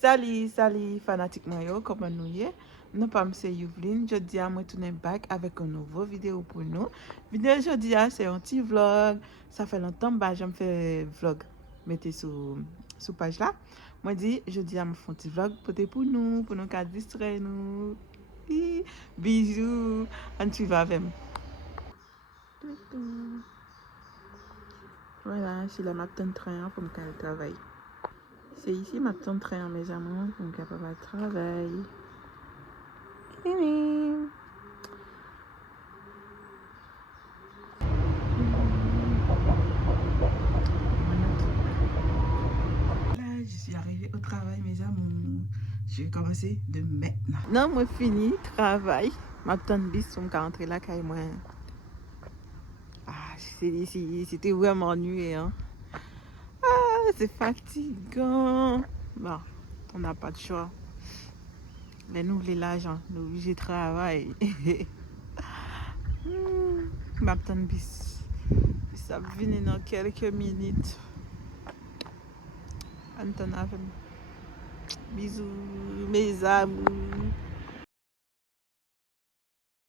Salut fanatique Mayo, comment nous y est? Nous pas c'est Yuvlin, je dis à moi tourner back avec une nouvelle vidéo pour nous. Vidéo aujourd'hui c'est un petit vlog. Ça fait longtemps que je me fais vlog. Mettez sous page là. Moi dis je dis à me faire un petit vlog pour nous qu'à distraire nous. Bisous. On tu vas avec moi. Voilà, c'est la map de train pour me faire le travail. C'est ici ma petite train mes amours pour me capable de travailler. Là, je suis arrivée au travail, mes amours. Je vais commencer de maintenant. Non, moi fini, travail. Ma petite bis, on va rentrer là, quand moi. Ah, c'était vraiment ennuyé, hein. Ah, c'est fatigant. Bon, on n'a pas de choix. Les nous, les l'argent, nous obligés de travailler. Ma petite bis, ça va venir dans quelques minutes. Anton avec moi. Bisous, mes amours.